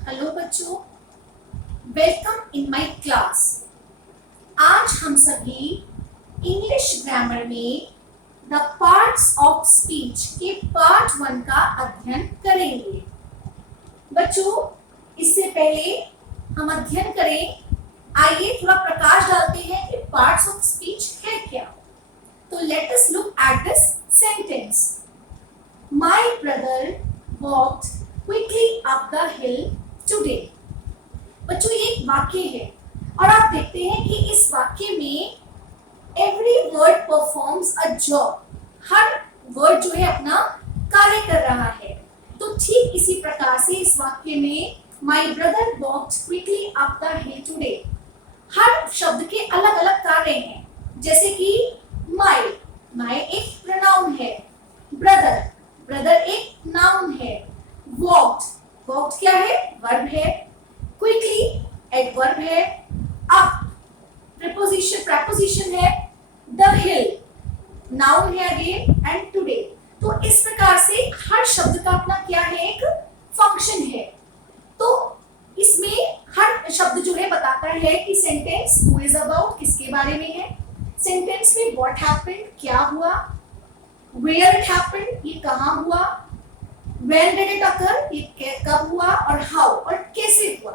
Hello बच्चों, welcome in my class. आज हम सभी इंग्लिश ग्रामर में द पार्ट्स ऑफ स्पीच के पार्ट 1 का अध्ययन करेंगे। बच्चों, इससे पहले हम अध्ययन करें, आइए थोड़ा प्रकाश डालते हैं कि पार्ट्स ऑफ स्पीच है क्या। तो let us look at this sentence. My brother walked quickly up the hill today. बच्चों, ये एक वाक्य है और आप देखते हैं कि इस वाक्य में every word performs a job. Her word जो है अपना कार्य कर रहा है। तो ठीक इसी प्रकार से इस वाक्य में my brother walked quickly up the hill today, हर शब्द के अलग अलग कार्य हैं। जैसे कि माय एक प्रोनाउन है, ब्रदर एक नाउन है, वॉक्ड क्या है, वर्ब है, क्विकली एडवर्ब है, अप प्रेपोजिशन है, द हिल नाउन है अगेन, एंड टुडे। तो इस प्रकार से हर शब्द का अपना क्या है, एक फंक्शन है। तो इसमें हर शब्द जो है बताता है कि सेंटेंस हु इज अबाउट किसके बारे में है, सेंटेंस में व्हाट हैपेंड क्या हुआ, वेयर इट हैपेंड ये कहाँ हुआ, when did it occur ये कब हुआ, और how और कैसे हुआ।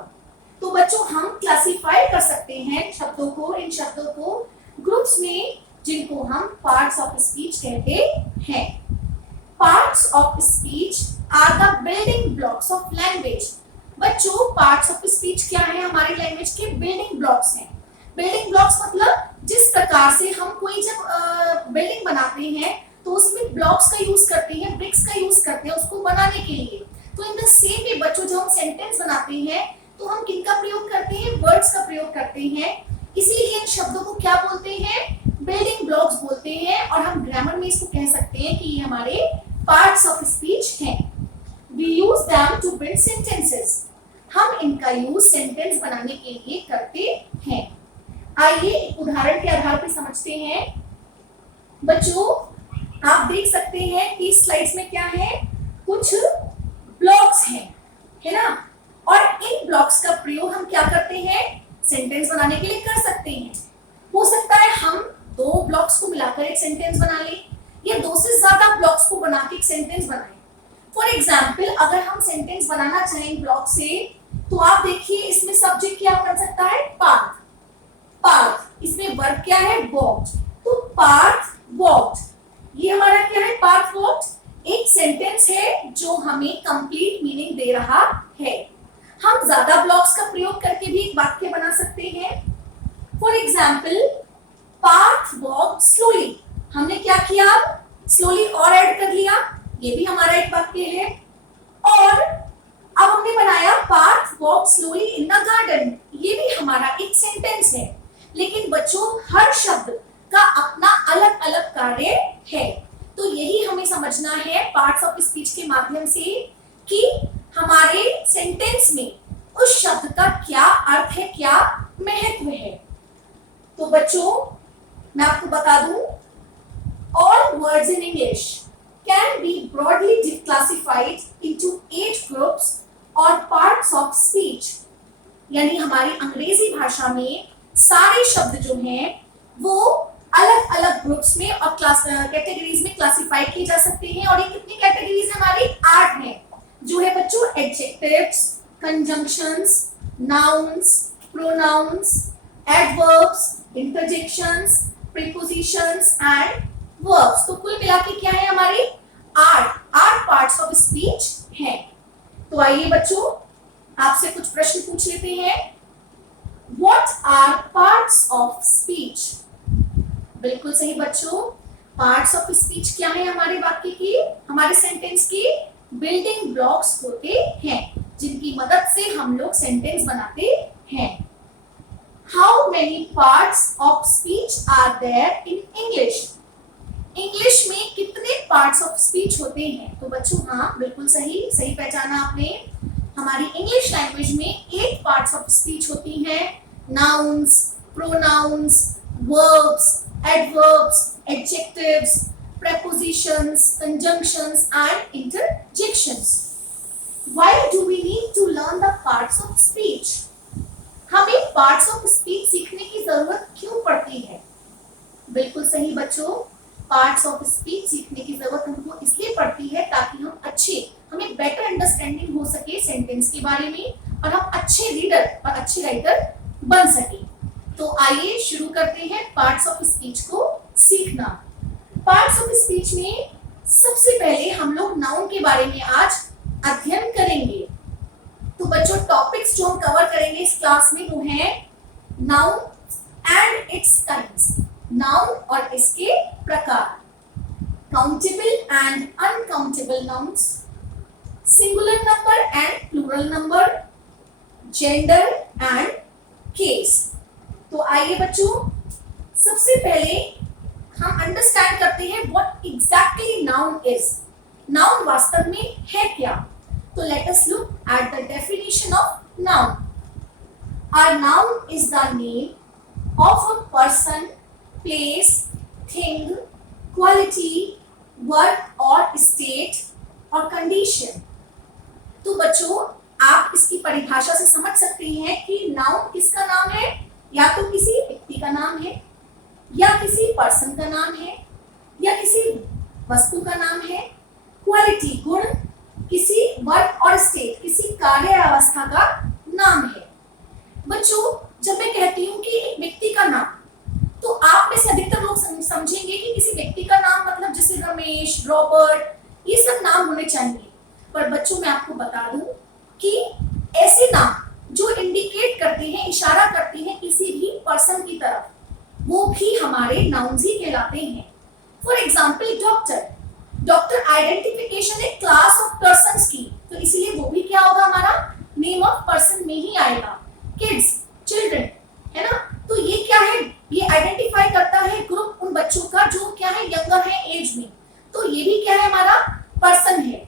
तो बच्चों, हम क्लासिफाई कर सकते हैं शब्दों को, इन शब्दों को ग्रुप्स में, जिनको हम पार्ट्स ऑफ स्पीच कहते हैं। Parts of speech are the building blocks of language. बच्चों, पार्ट्स ऑफ स्पीच क्या है, हमारे लैंग्वेज के बिल्डिंग ब्लॉक्स हैं। बिल्डिंग ब्लॉक्स मतलब जिस प्रकार से हम कोई जब बिल्डिंग बनाते हैं तो उसमें ब्लॉक्स का यूज करते हैं, ब्रिक्स का यूज करते हैं उसको बनाने के लिए। तो इन द सेम वे बच्चों, जब हम सेंटेंस बनाते हैं तो हम किन का प्रयोग करते हैं, वर्ड्स का प्रयोग करते हैं। इसीलिए इन शब्दों को क्या बोलते हैं, बिल्डिंग ब्लॉक्स बोलते हैं। और हम ग्रामर में इसको कह सकते हैं कि ये हमारे पार्ट्स ऑफ स्पीच हैं। We use them to build sentences. हम इनका यूज सेंटेंस बनाने के लिए करते हैं। आइए एक उदाहरण के आधार पर समझते हैं। बच्चों, आप देख सकते हैं कि स्लाइड्स में क्या है, कुछ ब्लॉक्स हैं, है ना। और इन ब्लॉक्स का प्रयोग हम क्या करते हैं, सेंटेंस बनाने के लिए कर सकते हैं। हो सकता है हम दो ब्लॉक्स को मिलाकर एक सेंटेंस बना लें, या दो से ज्यादा ब्लॉक्स को बना के एक सेंटेंस बनाएं। फॉर एग्जाम्पल, अगर हम सेंटेंस बनाना चाहें ब्लॉक से, तो आप देखिए इसमें सब्जेक्ट क्या बन सकता है, पार्थ। इसमें वर्ब क्या है, वॉक्ड। तो पार्थ वॉक्ड, ये हमारा क्या है, पार्थ वॉक्ड। एक सेंटेंस है जो हमें कंप्लीट मीनिंग दे रहा है। हम ज्यादा ब्लॉक्स का प्रयोग करके भी एक वाक्य बना सकते हैं। For example, Parth walked slowly, हमने क्या किया, स्लोली और ऐड कर लिया, ये भी हमारा एक वाक्य है। और अब हमने बनाया Parth walked slowly in the garden, ये भी हमारा एक सेंटेंस है। लेकिन बच्चों, हर शब्द का अपना अलग अलग कार्य है। तो यही हमें समझना है पार्ट्स ऑफ स्पीच के माध्यम से कि हमारे सेंटेंस में उस शब्द का क्या अर्थ है, क्या महत्व है। तो बच्चों, मैं आपको बता दूं, all words in English can be broadly classified into 8 groups और पार्ट्स ऑफ स्पीच। यानी हमारी अंग्रेजी भाषा में सारे शब्द जो हैं वो अलग अलग ग्रुप्स में और कैटेगरीज में क्लासिफाई किए जा सकते हैं। और ये कितनी कैटेगरीज है हमारी, 8 हैं, जो है बच्चों adjectives, conjunctions, nouns, pronouns, adverbs, interjections, prepositions and verbs. तो कुल मिला के क्या है, हमारी 8 पार्ट्स ऑफ स्पीच हैं। तो आइए बच्चों, आपसे कुछ प्रश्न पूछ लेते हैं। What are parts of speech? बिल्कुल सही बच्चों, पार्ट्स ऑफ स्पीच क्या है हमारे वाक्य की, हमारे सेंटेंस की बिल्डिंग ब्लॉक्स होते हैं, जिनकी मदद से हम लोग सेंटेंस बनाते हैं। How many parts of speech are there in English? English में कितने पार्ट्स ऑफ स्पीच होते हैं? तो बच्चों, हाँ बिल्कुल सही पहचाना आपने। हमारी इंग्लिश लैंग्वेज में 8 पार्ट्स ऑफ स्पीच होती हैं। Nouns, pronouns, verbs, adverbs, adjectives, prepositions, conjunctions and interjections. Why do we need to learn the parts of speech? हमें पार्ट्स ऑफ स्पीच सीखने की जरूरत क्यों पड़ती है? बिल्कुल सही बच्चों, पार्ट्स ऑफ स्पीच सीखने की जरूरत हमको इसलिए पड़ती है ताकि हमें बेटर अंडरस्टैंडिंग हो सके सेंटेंस के बारे में और हम अच्छे रीडर और अच्छे राइटर बन सके। तो आइए शुरू करते हैं पार्ट्स ऑफ स्पीच को सीखना। पार्ट्स ऑफ स्पीच में सबसे पहले हम लोग नाउन के बारे में आज अध्ययन करेंगे। तो बच्चों, टॉपिक्स जो हम कवर करेंगे इस क्लास में वो है noun and its kinds, noun और इसके प्रकार, countable and uncountable nouns, singular number and plural number, gender and case. तो आइए बच्चों, सबसे पहले हम अंडरस्टैंड करते हैं what exactly noun is. Noun वास्तव में है क्या? तो let us look at the definition of noun. A noun is the name of a person, place, thing, quality, work or state or condition। तो बच्चों, आप इसकी परिभाषा से समझ सकते हैं कि नाउन किसका नाम है? या तो किसी व्यक्ति का नाम है, या किसी पर्सन का नाम है, या किसी वस्तु का नाम है, क्वालिटी गुण, किसी वर्क और स्टेट किसी कार्य अवस्था का नाम है। बच्चों, जब मैं कहती हूँ कि एक व्यक्ति का नाम, तो आप में से अधिकतर लोग समझेंगे कि किसी व्यक्ति का नाम मतलब जैसे रमेश, रॉबर्ट, ये सब नाम होने चाहिए। पर बच्चों, मैं आपको बता दूं कि ऐसे नाम जो इंडिकेट करते हैं, इशारा करते हैं किसी भी पर्सन की तरफ, वो भी हमारे नाउन्स ही कहलाते हैं। For example doctor, doctor identification एक क्लास ऑफ पर्संस की, तो इसीलिए वो भी क्या होगा, हमारा नेम ऑफ पर्सन में ही आएगा। किड्स, चिल्ड्रन, है ना? तो ये क्या है? ये आइडेंटिफाई करता है ग्रुप उन बच्चों का जो क्या है, यंगर है एज में, तो ये भी क्या है, हमारा पर्सन है।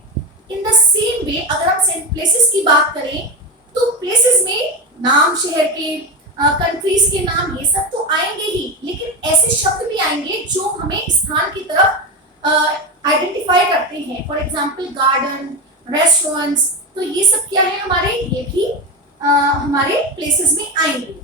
इन द सेम वे अगर हम प्लेसेस की बात करें तो प्लेसेस में नाम, शहर के, कंट्रीज के नाम, ये सब तो आएंगे ही, लेकिन ऐसे शब्द भी आएंगे जो हमें स्थान की तरफ आइडेंटिफाई करते हैं। फॉर एग्जाम्पल गार्डन, रेस्टोरेंट्स, तो ये सब क्या है हमारे, ये भी हमारे प्लेसेस में आएंगे।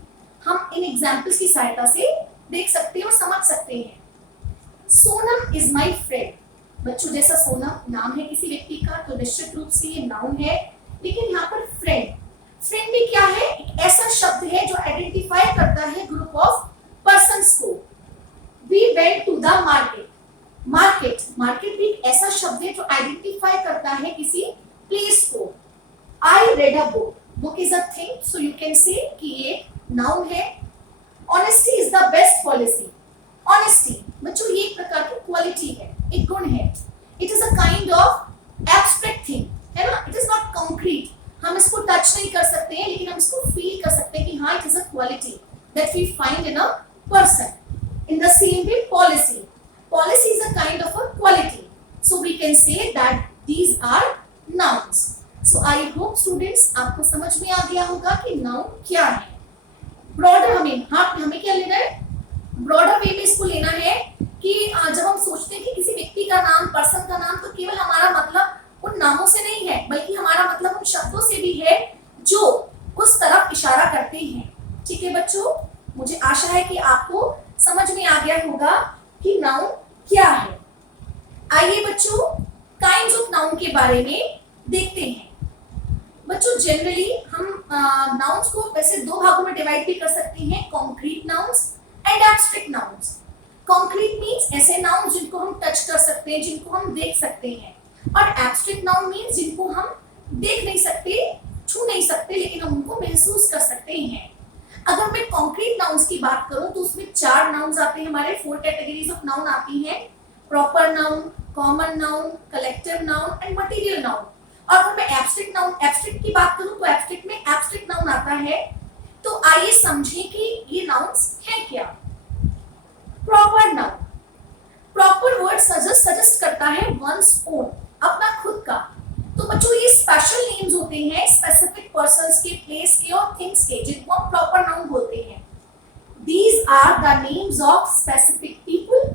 हम इन एग्जाम्पल्स की सहायता से देख सकते हैं और समझ सकते हैं। Sonam is my friend. बच्चों, जैसा सोनम नाम है किसी व्यक्ति का, तो निश्चित रूप से ये नाउन है, लेकिन यहाँ पर फ्रेंड, फ्रेंड भी क्या है, एक ऐसा शब्द है जो आइडेंटिफाई करता है ग्रुप ऑफ पर्संस को। We went to the market, market, market भी एक ऐसा शब्द है जो आइडेंटिफाई करता है किसी प्लेस को। I read a book, book is a thing, so you can say कि ये नाउन है। Honesty is the best policy, honesty बच्चों ये एक प्रकार की क्वालिटी है, एक गुण है। It is a kind of abstract thing, है ना? इट इज नॉट कंक्रीट, हम इसको टच नहीं कर सकते हैं, लेकिन हम इसको फील कर सकते हैं कि हाँ, it is a quality that we find in a person. In the same way policy, policy is a kind of a quality, so we can say that these are nouns। so I hope students आपको समझ में आ गया होगा कि noun क्या है। Broader हमें क्या लेना है, ब्रॉडर वे में इसको लेना है कि जब हम सोचते हैं कि किसी व्यक्ति का नाम, पर्सन का नाम, तो केवल हमारा मतलब उन नामों से नहीं है, बल्कि हमारा मतलब उन शब्दों से भी है जो उस तरफ इशारा करते हैं। ठीक है बच्चों, मुझे आशा है कि आपको समझ में आ गया होगा कि नाउन क्या है। आइए बच्चों, काइंड्स ऑफ नाउन के बारे में देखते हैं। बच्चों, जनरली हम नाउन्स को वैसे दो भागों में डिवाइड भी कर सकते हैं, concrete nouns and abstract nouns. Concrete means ऐसे नाउन्स जिनको हम टच कर सकते हैं, जिनको हम देख सकते हैं, और एब्स्ट्रैक्ट नाउन मींस जिनको हम देख नहीं सकते, छू नहीं सकते, लेकिन हम उनको महसूस कर सकते हैं। अगर मैं कॉन्क्रीट नाउन्स की बात करूं तो उसमें 4 नाउन्स आते हैं, हमारे 4 कैटेगरीज ऑफ नाउन आती हैं, proper noun, common noun, collective noun and material noun. और अगर मैं एब्स्ट्रैक्ट की बात करूं तो एब्स्ट्रैक्ट में एब्स्ट्रैक्ट नाउन आता है। तो आइए समझें कि ये नाउन्स हैं क्या। Proper noun, proper word suggest करता है वंस ओन, अपना खुद का। तो बच्चों, ये स्पेशल नेम्स होते हैं स्पेसिफिक पर्सन्स के, प्लेस के और थिंग्स के, जिनको हम प्रॉपर नाउन बोलते हैं। These are the names of specific people,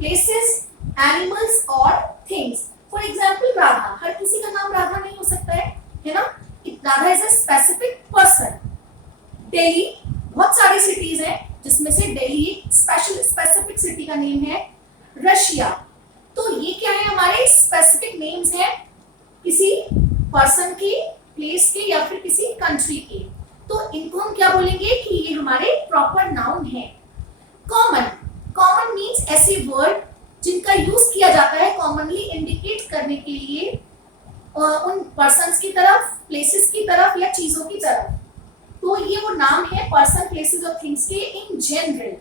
places, animals और things। For example, राधा, हर किसी का नाम राधा नहीं हो सकता है, है ना, it Radha is a specific person. Delhi, बहुत सारी सिटीज हैं जिसमें से दिल्ली एक स्पेशल स्पेसिफिक सिटी का नेम है। रशिया, तो ये क्या है, हमारे स्पेसिफिक नेम्स हैं किसी पर्सन के, प्लेस के या फिर किसी कंट्री के। तो इनको हम क्या बोलेंगे कि ये हमारे प्रॉपर नाउन है। कॉमन, कॉमन मीन्स ऐसे वर्ड जिनका यूज किया जाता है कॉमनली इंडिकेट करने के लिए उन पर्सन्स की तरफ, प्लेसेस की तरफ या चीजों की तरफ। तो ये वो नाम है पर्सन, प्लेसेस और थिंग्स के in general.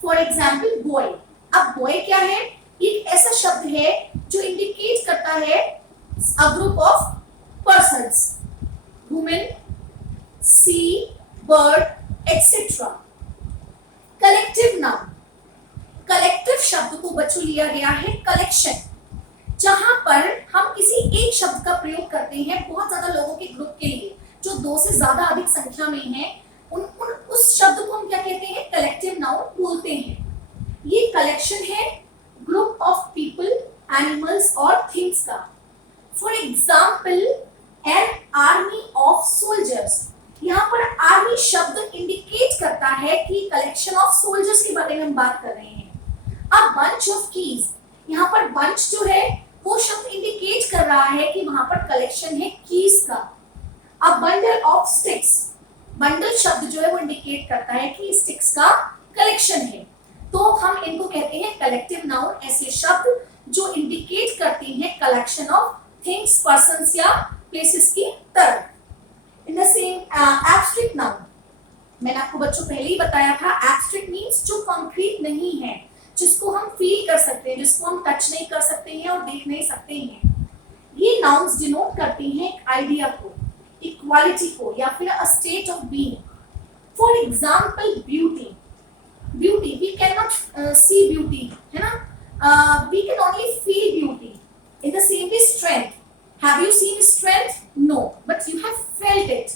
For example boy. अब बॉय क्या है, एक ऐसा शब्द है जो इंडिकेट करता है a group of persons, women, sea, bird etcetera. Collective noun, collective शब्द को बच्चों लिया गया है कलेक्शन, जहां पर हम किसी एक शब्द का प्रयोग करते हैं बहुत ज्यादा लोगों के ग्रुप के लिए, जो 2 से ज्यादा अधिक संख्या में हैं, उस शब्द को हम क्या कहते हैं, कलेक्टिव नाउन बोलते हैं। ये कलेक्शन है ग्रुप ऑफ पीपल, एनिमल्स और थिंग्स का। For example an army of soldiers, यहाँ पर आर्मी शब्द इंडिकेट करता है कि कलेक्शन ऑफ सोल्जर्स के बारे में हम बात कर रहे हैं। अब बंच ऑफ कीज, यहाँ पर बंच जो है वो शब्द इंडिकेट कर रहा है कि वहां पर कलेक्शन है कीज का। अब बंडल ऑफ स्टिक्स, बंडल शब्द जो है वो इंडिकेट करता है कि स्टिक्स का कलेक्शन है। तो हम इनको कहते हैं कलेक्टिव नाउन, ऐसे शब्द जो इंडिकेट करती हैं कलेक्शन ऑफ थिंग्स, पर्सन्स या प्लेसेस की तरफ। इन द सेम एब्स्ट्रैक्ट नाउन, मैंने आपको बच्चों पहले ही बताया था, एब्स्ट्रैक्ट मीन्स जो कंक्रीट नहीं है, जिसको हम फील कर सकते हैं, जिसको हम टच नहीं कर सकते हैं और देख नहीं सकते हैं। ये नाउन्स डिनोट करती हैं एक आइडिया को, इक्वालिटी को या फिर a state of being. For example beauty, beauty we can not see beauty, है ना, we can only feel beauty. In the same way strength, have you seen strength? No, but you have felt it.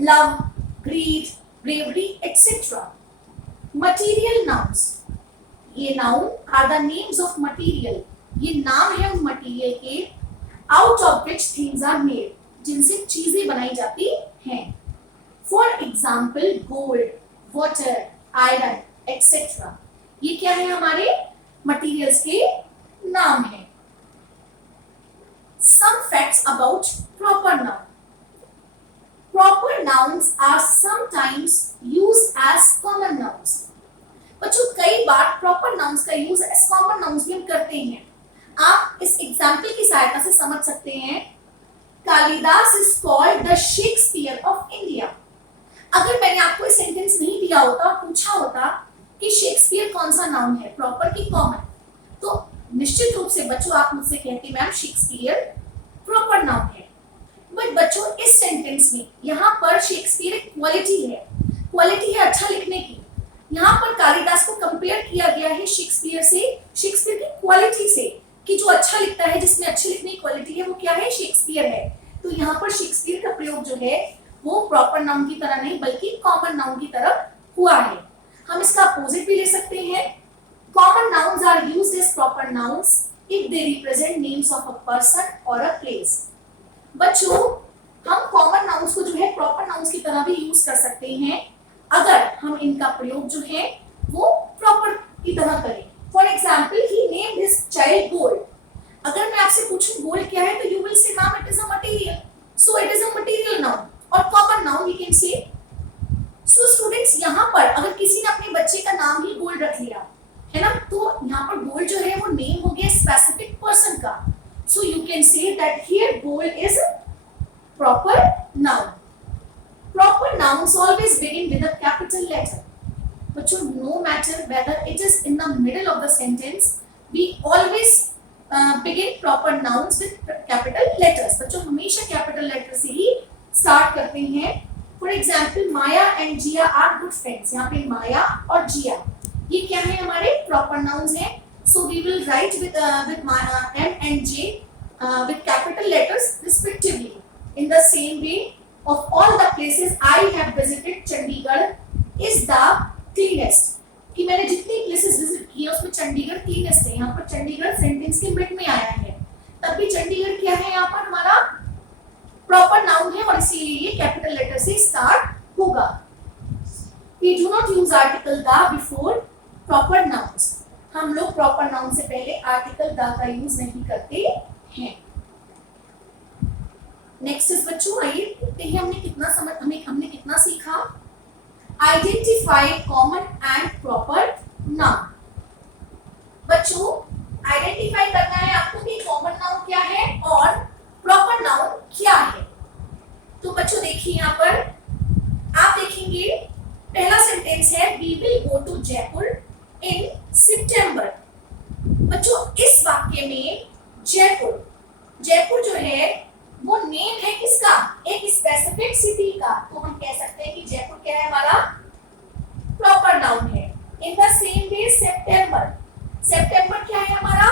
Love, greed, bravery etc. Material nouns, ये noun are the names of material, ये नाम है उन material के out of which things are made, जिनसे चीजें बनाई जाती हैं। For example gold, water, iron etcetera, ये क्या है, हमारे मटीरियल्स के नाम है। Some facts about proper noun. Proper nouns are sometimes used as common nouns. बच्चों कई बार proper nouns का यूज as common nouns भी हम करते हैं। आप इस एग्जाम्पल की सहायता से समझ सकते हैं। Kalidas is called the Shakespeare of India. अगर मैंने आपको ये सेंटेंस नहीं दिया होता और पूछा होता कि शेक्सपियर कौन सा नाउन है, प्रॉपर की कॉमन, तो निश्चित रूप से बच्चों आप मुझसे कहते मैम शेक्सपियर प्रॉपर नाउन है। बट बच्चों इस सेंटेंस में यहाँ पर शेक्सपियर एक क्वालिटी है, क्वालिटी है अच्छा लिखने की। यहाँ पर कालिदास को कंपेयर किया गया है शेक्सपियर से, शेक्सपियर की क्वालिटी से, कि जो अच्छा लिखता है, जिसमें अच्छी लिखने की क्वालिटी है, वो क्या है, शेक्सपियर है। तो यहाँ पर शेक्सपियर का प्रयोग जो है वो प्रॉपर नाउन की तरह नहीं बल्कि कॉमन नाउन की तरफ हुआ है। हम इसका अपोजिट भी ले सकते हैं। Common nouns are used as proper nouns if they represent names of a person और अ प्लेस। बच्चों हम कॉमन नाउन्स को जो है प्रॉपर नाउन्स की तरह भी यूज कर सकते हैं अगर हम इनका प्रयोग जो है वो प्रॉपर की तरह करें। For example he named his child gold. अगर मैं आपसे पूछूं गोल्ड क्या है तो you will say ma'am it is a material, so it is a material noun और common noun we can say. So students यहाँ पर अगर किसी ने अपने बच्चे का नाम ही गोल्ड रख लिया है ना, तो यहाँ पर गोल्ड जो है वो नेम हो गया स्पेसिफिक पर्सन का। So you can say that here gold is a proper noun. Proper nouns always begin with a capital letter. But no matter whether it is in the middle of the sentence, we always begin proper nouns with capital letters. बच्चों हमेशा capital letter से ही start करते हैं। For example, Maya and Jia are good friends. यहाँ पे Maya और Jia ये क्या है, हमारे proper nouns हैं। So we will write with M and J with capital letters respectively. In the same way, of all the places I have visited, Chandigarh is the cleanest. कि मैंने जितनी places visit किए उसमें Chandigarh cleanest है। यहाँ पर Chandigarh sentence के mid में आया है, तब भी चंडीगढ़ क्या है यहाँ पर हमारा प्रॉपर नाउन है और इसीलिए ये कैपिटल लेटर से स्टार्ट होगा। We do not use article the before proper nouns. हम लोग प्रॉपर नाउन से पहले आर्टिकल द का यूज नहीं करते हैं। नेक्स्ट इज बच्चों, आइए देखते हैं हमने कितना सीखा। Identify common and proper noun. बच्चों आइडेंटिफाई करना है आपको कि कॉमन नाउन क्या है और प्रॉपर नाउन क्या है। तो बच्चों देखिए यहाँ पर आप देखेंगे पहला सेंटेंस है we will go to Jaipur in September. बच्चों इस वाक्य में जयपुर जो है वो नेम है किसका, एक स्पेसिफिक सिटी का, तो हम कह सकते हैं कि जयपुर क्या है हमारा प्रॉपर नाउन है। इन द सेम वे सेप्टेम्बर क्या है हमारा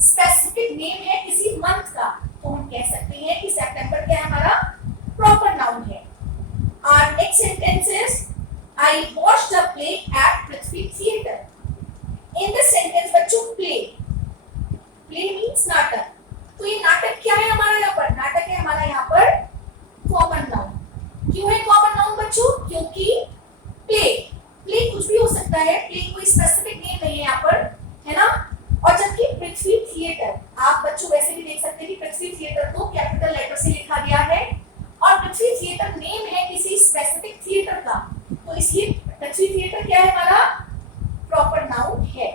स्पेसिफिक नेम है किसी मंथ का, तो हम कह सकते हैं कि सितंबर क्या है हमारा प्रॉपर नाउन है। और next sentence is I watched the play at Prithvi theatre. In this sentence बच्चों प्ले मींस नाटक, तो ये नाटक क्या है हमारा यहाँ पर, नाटक है हमारा यहाँ पर कॉमन नाउन। क्यों है कॉमन नाउन बच्चों, क्योंकि प्ले कुछ भी हो सकता है, प्ले कोई स्पेसिफिक नेम नहीं है यहाँ पर, है ना। और जबकि पृथ्वी थिएटर, आप बच्चों वैसे भी देख सकते हैं कि पृथ्वी थिएटर को कैपिटल लेटर से लिखा गया है और पृथ्वी थिएटर नेम है किसी स्पेसिफिक थिएटर का, तो इसलिए पृथ्वी थिएटर क्या है हमारा प्रॉपर नाउन है।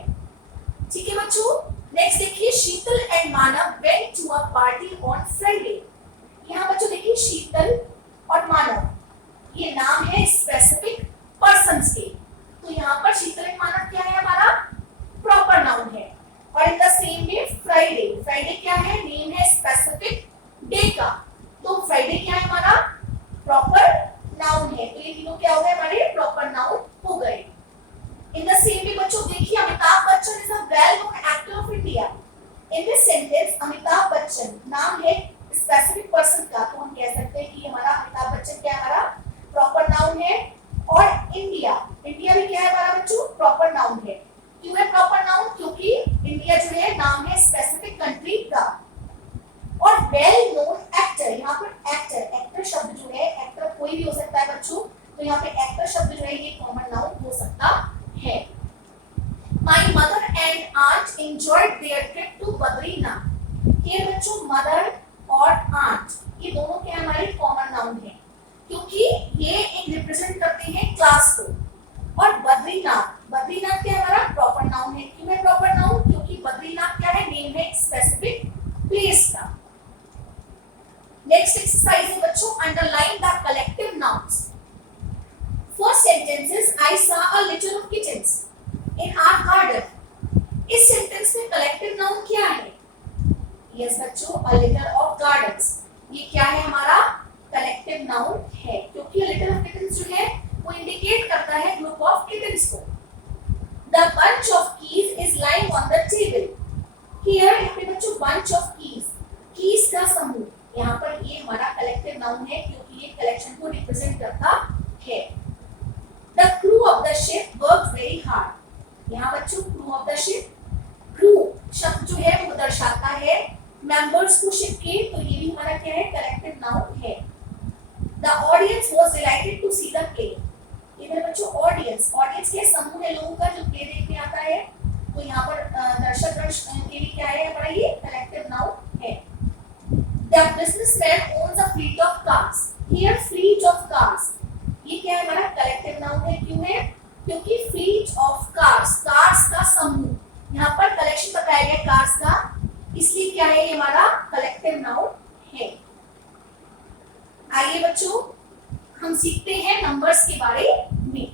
ठीक है बच्चों, नेक्स्ट देखिए Sheetal and Manav went to a party on Friday. यहाँ बच्चों देखिए शीतल और मानव ये नाम है स्पेसिफिक पर्सन्स के, तो यहाँ पर शीतल एंड मानव क्या है हमारा प्रॉपर नाउन है। और इन द सेम वे फ्राइडे क्या है, नेम है स्पेसिफिक डे का, तो फ्राइडे क्या है हमारा प्रॉपर नाउन है। तो ये तीनों क्या हो गए हमारे प्रॉपर नाउन हो गए। इन द सेम वे बच्चों देखिए Amitabh Bachchan is a well known actor of India. In this sentence Amitabh Bachchan नाम है स्पेसिफिक पर्सन का, तो हम कह सकते हैं कि हमारा अमिताभ बच्चन क्या हमारा प्रॉपर नाउन है। और इंडिया भी क्या है हमारा बच्चों प्रॉपर नाउन है। क्यों है प्रॉपर नाउन, क्योंकि इंडिया जो है नाम है स्पेसिफिक कंट्री का। और वेल नोन एक्टर, यहाँ पर एक्टर शब्द जो है, एक्टर कोई भी हो सकता है बच्चों, तो यहाँ पे एक्टर शब्द जो है ये कॉमन नाउन हो सकता है। My mother and aunt enjoyed their trip to Badrinath. ये बच्चों मदर और आंट ये दोनों क्या हमारे कॉमन नाउन है, क्योंकि ये एक रिप्रेजेंट करते हैं क्लास को। और बद्रीनाथ क्या हमारा प्रॉपर नाउन है। क्यों है प्रॉपर नाउन, क्योंकि बद्रीनाथ क्या है नेम है स्पेसिफिक प्लेस का। नेक्स्ट एक्सरसाइज है बच्चों underline the collective nouns. First sentence is I saw a litter of kittens in our garden. इस सेंटेंस में कलेक्टिव नाउन क्या है, यस बच्चों अ लिटर ऑफ गार्डन्स, ये क्या है हमारा कलेक्टिव नाउन है, क्योंकि अ लिटर ऑफ किटन्स जो है वो इंडिकेट करता है ग्रुप ऑफ किटन्स को। The bunch of keys is lying on the table. Here यहाँ पे बच्चों बंच ऑफ कीज का समूह, यहाँ पर ये हमारा कलेक्टिव नाउन है क्योंकि ये कलेक्शन को रिप्रेजेंट करता है। The crew of the ship worked very hard. यहाँ बच्चों crew of the ship, crew शब्द जो है वो दर्शाता है मेंबर्स को शिप के, तो ये भी हमारा क्या है कलेक्टिव नाउन है। The audience was delighted to see the play. इधर बच्चों ऑडियंस के समूह है लोगों का जो प्ले देखने आता है, तो यहाँ पर दर्शक के लिए क्या है हमारा ये कलेक्टिव नाउन है। The businessman owns a fleet of cars. Here fleet of cars ये क्या है हमारा कलेक्टिव नाउन है। क्यों है, क्योंकि फ्लीट ऑफ कार्स का समूह, यहाँ पर कलेक्शन बताया गया कार्स का, इसलिए क्या है ये हमारा कलेक्टिव नाउन है। आइए बच्चों हम सीखते हैं नंबर्स के बारे में।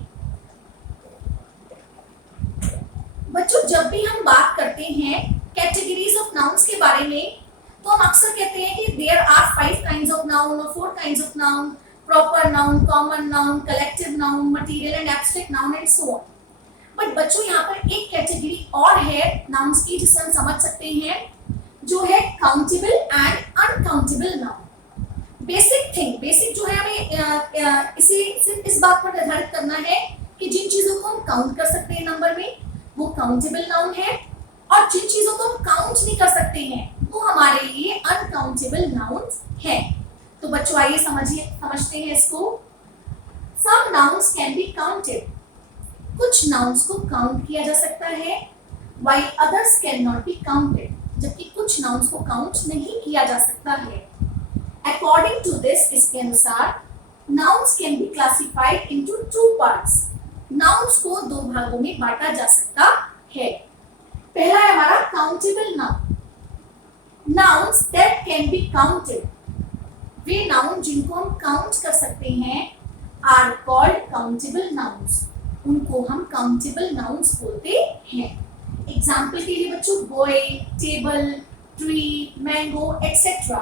बच्चों जब भी हम बात करते हैं कैटेगरीज ऑफ नाउन्स के बारे में, तो हम अक्सर कहते हैं कि there are 5 kinds of noun और 4 kinds of noun, proper noun, common noun, collective noun, material and abstract noun and so on. But बच्चों यहाँ पर एक कैटेगरी और है नाउन्स की जिसे हम समझ सकते हैं, जो है countable and uncountable noun. Basic जो है हमें इसे सिर्फ इस बात पर निर्धारित करना है कि जिन चीजों को हम काउंट कर सकते हैं नंबर में वो काउंटेबल नाउन है, और जिन चीजों को हम काउंट नहीं कर सकते हैं वो हमारे लिए अनकाउंटेबल नाउन्स हैं। तो बच्चों आइए समझते हैं इसको। Some nouns can be counted, कुछ नाउन्स को काउंट किया जा सकता है, while others can not be counted, जबकि कुछ नाउन्स को काउंट नहीं किया जा सकता है। अकॉर्डिंग टू दिस, इसके अनुसार nouns can be classified into two parts, nouns को दो भागों में बांटा जा सकता है। पहला है हमारा countable noun. Nouns that can be counted, way noun जिनको हम काउंट कर सकते हैं, आर कॉल्ड काउंटेबल नाउन्स, उनको हम काउंटेबल नाउन्स बोलते हैं। एग्जाम्पल के लिए बच्चों boy, table, tree, mango etcetera.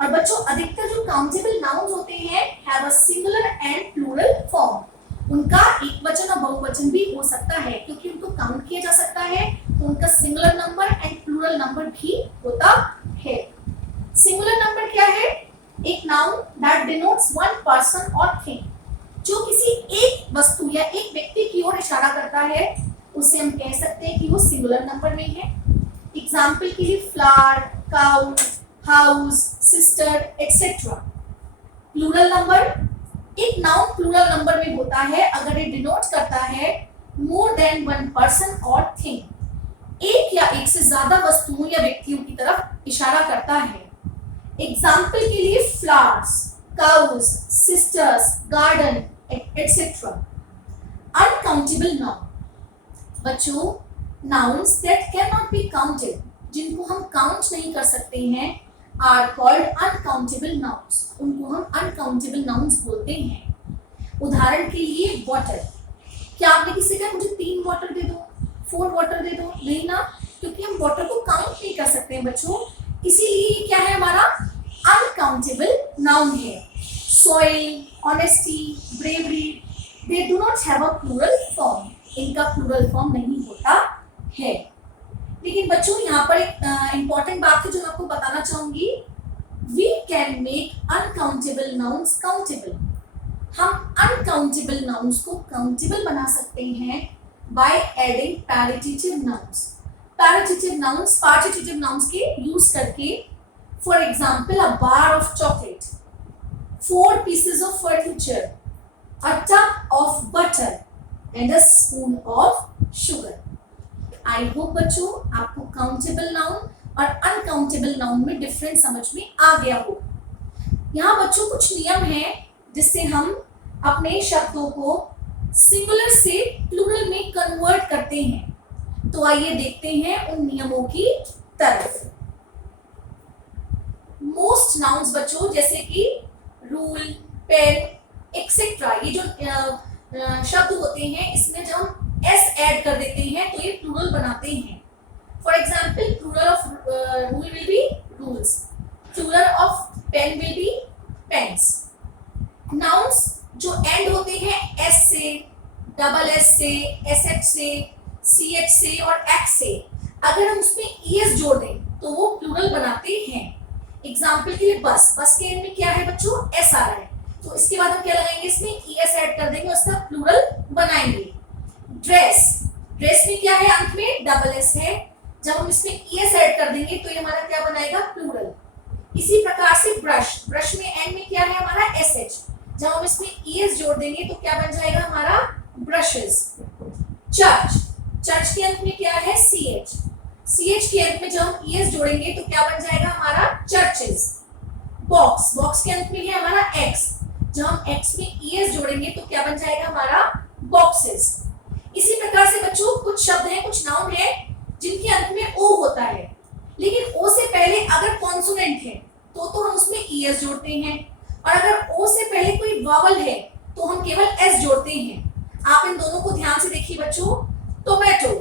और बच्चों अधिकतर जो काउंटेबल नाउन्स होते हैं have a singular and plural form, उनका एक वचन और बहुवचन भी हो सकता है, क्योंकि उनको काउंट किया जा सकता है तो उनका singular number and plural number भी होता है। सिंगुलर नंबर क्या है? एक noun that denotes one person और थिंग, जो किसी एक वस्तु या एक व्यक्ति की ओर इशारा करता है, उसे हम कह सकते हैं कि वो सिंगुलर नंबर में है। एग्जाम्पल के लिए flower, cow, house, sister etcetera. Plural number, एक नाउन प्लूरल नंबर में होता है अगर ये डिनोट करता है मोर देन वन पर्सन और थिंग, एक या एक से ज्यादा वस्तुओं या व्यक्तियों की तरफ इशारा करता है। एग्जाम्पल के लिए flowers, cows, sisters, garden etcetera. Uncountable noun, बच्चों nouns that can not be counted, जिनको हम काउंट नहीं कर सकते हैं, आर कॉल्ड अनकाउंटेबल नाउन्स, उनको हम अनकाउंटेबल नाउन्स बोलते हैं। उदाहरण के लिए वाटर, क्या आपने किसी का मुझे 3 वाटर दे दो, 4 वाटर दे दो? नहीं ना, क्योंकि हम वाटर को काउंट नहीं कर सकते हैं बच्चों, इसीलिए ये क्या है हमारा अनकाउंटेबल नाउन है। Soil, honesty, bravery, they do not have a plural form, इनका प्लूरल फॉर्म नहीं होता है। लेकिन बच्चों यहाँ पर एक इंपॉर्टेंट बात है जो मैं आपको बताना चाहूंगी, we can make uncountable nouns countable, हम अनकाउंटेबल नाउन्स को काउंटेबल बना सकते हैं by adding partitive nouns. Partitive nouns partitive nouns के यूज करके, for example a bar of chocolate, 4 pieces of furniture, a tub of butter and a spoon of sugar। I hope बच्चों आपको countable noun और uncountable noun में difference समझ में आ गया हो। यहाँ बच्चों कुछ नियम हैं जिससे हम अपने शब्दों को सिंगुलर से प्लूरल में कन्वर्ट करते हैं। तो आइए देखते हैं उन नियमों की तरफ। मोस्ट नाउन्स बच्चों जैसे कि रूल, पेन एक्सेट्रा, ये जो शब्द होते हैं इसमें जब हम एस ऐड कर देते हैं तो ये प्लूरल बनाते हैं। For example plural of rule will be rules, plural of pen will be pens. Nouns जो एंड होते हैं एस से, डबल एस से, एस एच से, सी एच से और एक्स से, अगर हम उसमें ईएस जोड़ दें तो वो प्लूरल बनाते हैं। एग्जाम्पल के लिए बस, बस के एंड में क्या है बच्चों? एस आ रहा है, तो इसके बाद हम क्या लगाएंगे? इसमें ईएस ऐड कर देंगे, उसका प्लूरल बनाएंगे। ड्रेस, ड्रेस में क्या है? अंत में डबल एस है, जब हम इसमें ईएस ऐड कर देंगे तो ये हमारा क्या बनाएगा? प्लूरल। इसी प्रकार से ब्रश, ब्रश में एंड में क्या है हमारा? एस एच, जब हम इसमें ईएस जोड़ देंगे तो क्या बन जाएगा हमारा? ब्रशेस। चर्च, चर्च के अंत में क्या है? सी एच, सी एच के अंत में जब हम ईएस जोड़ेंगे तो क्या बन जाएगा हमारा? चर्चेस। बॉक्स, बॉक्स के अंत में है हमारा एक्स, जब हम एक्स में ईएस जोड़ेंगे तो क्या बन जाएगा हमारा? बॉक्सेस। इसी प्रकार से बच्चों कुछ शब्द हैं, कुछ नाउन है जिनके अंत में ओ होता है, लेकिन ओ से पहले अगर कॉन्सोनेंट है तो हम उसमें ईएस जोड़ते हैं, और अगर ओ से पहले कोई वावल है तो हम केवल एस जोड़ते हैं। आप इन दोनों को ध्यान से देखिए बच्चों। टोमेटो,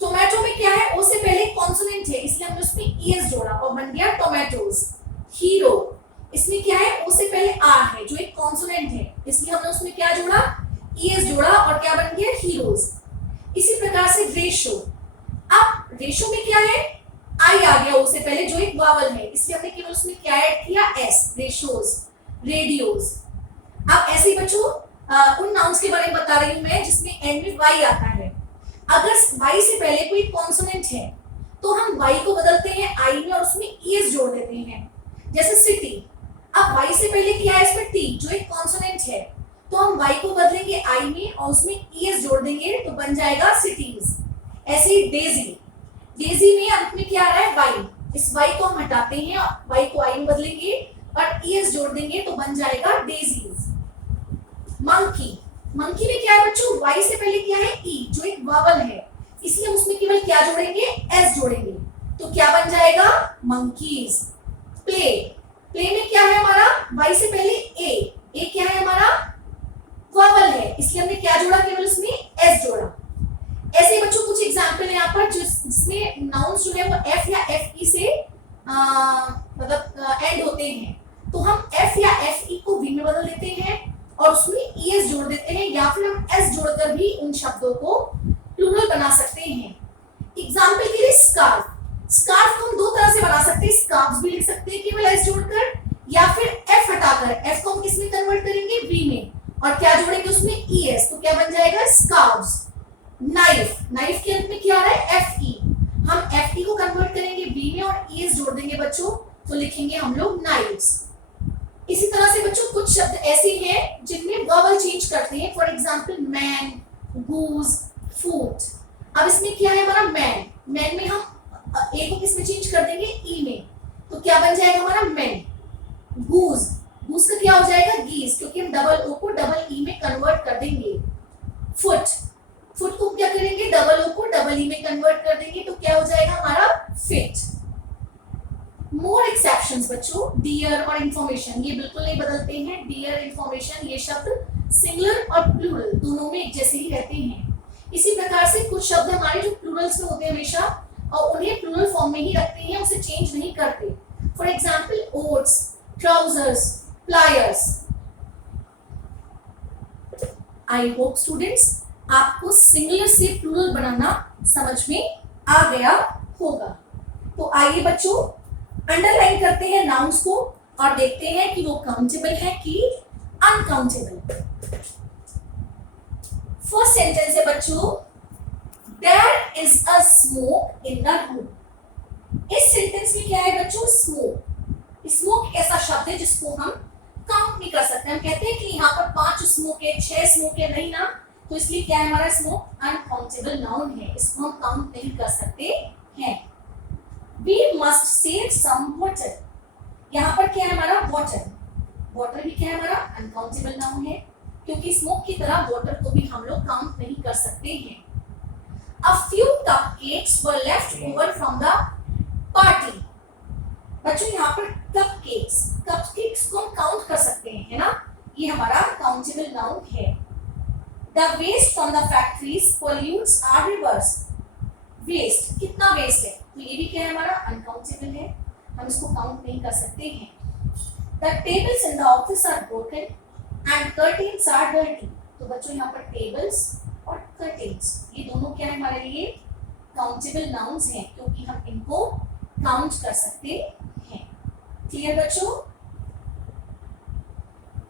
टोमेटो में क्या है? ओ से पहले कॉन्सोनेंट है इसलिए हमने उसमें ईएस जोड़ा और बन गया टोमेटोज। हीरो, इसमें क्या है? ओ से पहले आर है जो एक कॉन्सोनेंट है इसलिए हमने उसमें क्या जोड़ा? ईएस जोड़ा और क्या बन गया? हीरोज। इसी प्रकार से रेशो, अब रेशो में क्या है? आई आ गया ओ से पहले जो एक वावल है इसलिए हमने केवल उसमें क्या ऐड किया? S, ratios. रेडियोज। अब ऐसे ही बच्चों उन नाउन्स के बारे में बता रही हूं मैं जिसमें एंड में वाई आता है। अगर वाई से पहले कोई कॉन्सोनेंट है तो हम वाई को बदलते हैं आई में और उसमें ईएस जोड़ देते हैं। जैसे सिटी, अब y से पहले क्या है इसमें t, जो एक कॉन्सोनेंट है, तो हम y को बदलेंगे I में और उसमें es जोड़ देंगे तो बन जाएगा cities। ऐसे ही डेजी, डेजी में अंत में क्या आ रहा है y, इस y को हम हटाते हैं, y को I में बदलेंगे और es जोड़ देंगे तो बन जाएगा डेजीज। मंकी, मंकी में क्या है बच्चों, y से पहले क्या है e, जो एक वावल है, इसलिए उसमें केवल क्या जोड़ेंगे, s जोड़ेंगे, तो क्या बन जाएगा मंकीज। प्ले, प्ले में क्या है हमारा, y से पहले a क्या है हमारा वावल है, इसलिए हमने क्या जोड़ा, केवल उसमें s जोड़ा। ऐसे बच्चों कुछ एग्जांपल है यहाँ पर जिसमें नाउन्स जो है वो f या fe से मतलब एंड होते हैं, तो हम f या fe को v में बदल देते हैं और उसमें es जोड़ देते हैं, या फिर हम s जोड़कर भी उन शब्दों को प्लूरल बना सकते हैं। एग्जांपल के लिए स्कार्फ, स्कार्फ को हम दो तरह से बना सकते हैं, स्कार्फ्स भी लिख सकते हैं केवल s जोड़कर, या फिर f हटाकर f को हम किस में कन्वर्ट करेंगे, v में, और क्या जोड़ेंगे उसमें es, तो क्या बन जाएगा स्कार्फ्स। नाइफ, नाइफ के अंत में क्या आ रहा है fe, हम fe को कन्वर्ट करेंगे v में और es जोड़ देंगे बच्चों, तो लिखेंगे हम लोग नाइव्स। इसी तरह से बच्चों कुछ शब्द ऐसे हैं जिनमें वर्बल चेंज करते हैं, फॉर एग्जांपल मैन, गूज, फूट। अब इसमें क्या है हमारा मैन, मैन में हम ए को किस में चेंज कर देंगे, ई में, तो क्या बन जाएगा हमारा मैन। गूज, गूज का क्या हो जाएगा गीज, क्योंकि हम डबल ओ को डबल ई में कन्वर्ट कर देंगे। फुट, फुट को क्या करेंगे, डबल ओ को डबल ई में कन्वर्ट कर देंगे, तो क्या हो जाएगा हमारा फिट। मोर एक्सेप्शंस बच्चों, डियर और इंफॉर्मेशन, ये बिल्कुल नहीं बदलते हैं, डियर, इंफॉर्मेशन, ये शब्द सिंगुलर और प्लूरल दोनों में एक जैसे ही रहते हैं। इसी प्रकार से कुछ शब्द हमारे जो प्लूरल्स में होते हैं हमेशा, और उन्हें प्लूरल फॉर्म में ही रखते हैं, उसे चेंज नहीं करते। For example oats, trousers, pliers. I hope students आपको सिंगुलर से प्लूरल बनाना समझ में आ गया होगा। तो आइए बच्चों अंडरलाइन करते हैं नाउन्स को और देखते हैं कि वो काउंटेबल है कि अनकाउंटेबल। फर्स्ट सेंटेंस है बच्चों, there is a smoke in the room. इस सेंटेंस में क्या है बच्चों, स्मोक। स्मोक ऐसा शब्द है जिसको हम काउंट नहीं कर सकते। हम कहते हैं कि यहाँ पर 5 स्मोक है, 6 स्मोक है, नहीं ना, तो इसलिए क्या है हमारा स्मोक अनकाउंटेबल नाउन है, इसको हम काउंट नहीं कर सकते हैं। We must save some water। यहाँ पर क्या है हमारा वाटर, वाटर भी क्या है हमारा अनकाउंटेबल नाउन है, क्योंकि स्मोक की तरह वाटर को भी हम लोग काउंट नहीं कर सकते हैं। A few cupcakes were left over from the party। बच्चों यहाँ पर cupcakes, cupcakes को हम काउंट कर सकते हैं, है ना, ये हमारा काउंटेबल नाउन है। The waste from the factories pollutes our rivers। Waste, कितना वेस्ट है, तो ये भी क्या है हमारा अनकाउंटेबल है, हम इसको काउंट नहीं कर सकते हैं। The tables in the office are broken and curtains are dirty। तो बच्चों यहाँ पर टेबल्स और कर्टेन्स ये दोनों क्या है हमारे लिए काउंटेबल नाउन्स हैं, क्योंकि हम इनको काउंट कर सकते हैं। क्लियर बच्चों?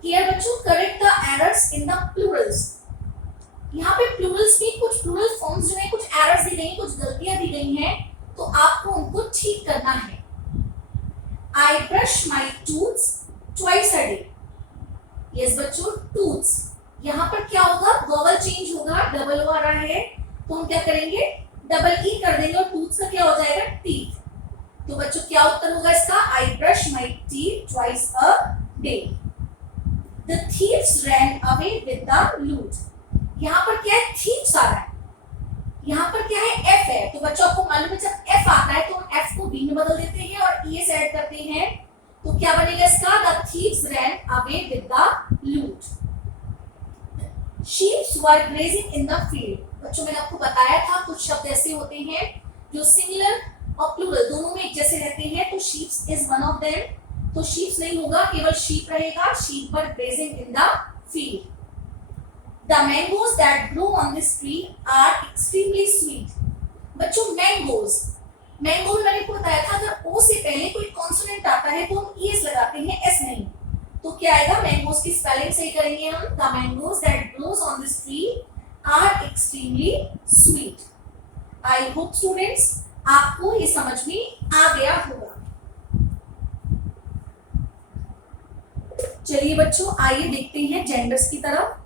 क्लियर बच्चों? Correct the errors in the Plurals. यहाँ पे प्लूरल्स में कुछ प्लूरल फॉर्म्स जो है, कुछ एरर्स दी गई, कुछ गलतियां दी गई हैं, तो आपको उनको ठीक करना है। I brush my tooth twice a day। Yes बच्चों, टूथ्स, यहाँ पर क्या होगा, वोवल चेंज होगा, डबल ओ आ रहा है, तो हम क्या करेंगे, डबल ई कर देंगे और टूथ्स का क्या हो जाएगा टीथ। तो बच्चों क्या उत्तर होगा इसका, I brush my teeth twice a day। The thieves ran away with the loot। यहाँ पर क्या है, थीव्स आ रहा है, यहाँ पर क्या है, एफ है, तो बच्चों आपको मालूम है जब एफ आता है तो हम एफ को बी में बदल देते हैं और ई एस ऐड करते हैं, तो क्या बनेगा इसका, the thieves ran away with the लूट। Sheeps were grazing in the field. बच्चों मैंने आपको बताया था कुछ शब्द ऐसे होते हैं जो सिंगुलर और प्लूरल दोनों में एक जैसे रहते हैं, तो sheeps is one of them. तो शीप्स नहीं होगा, केवल शीप रहेगा, sheep were grazing in the field. The mangoes that grow on this tree are extremely sweet। बच्चों मैंगोज, मैंगो में मैंने आपको बताया था अगर ओ से पहले कोई कॉन्सोनेंट आता है तो हम एस लगाते हैं, एस नहीं, तो क्या आएगा, मैंगोज की स्पेलिंग सही करेंगे हम, the mangoes that grows on this tree are extremely sweet। I hope students आपको ये समझ में आ गया होगा। चलिए बच्चों, आइए देखते हैं जेंडर्स की तरफ।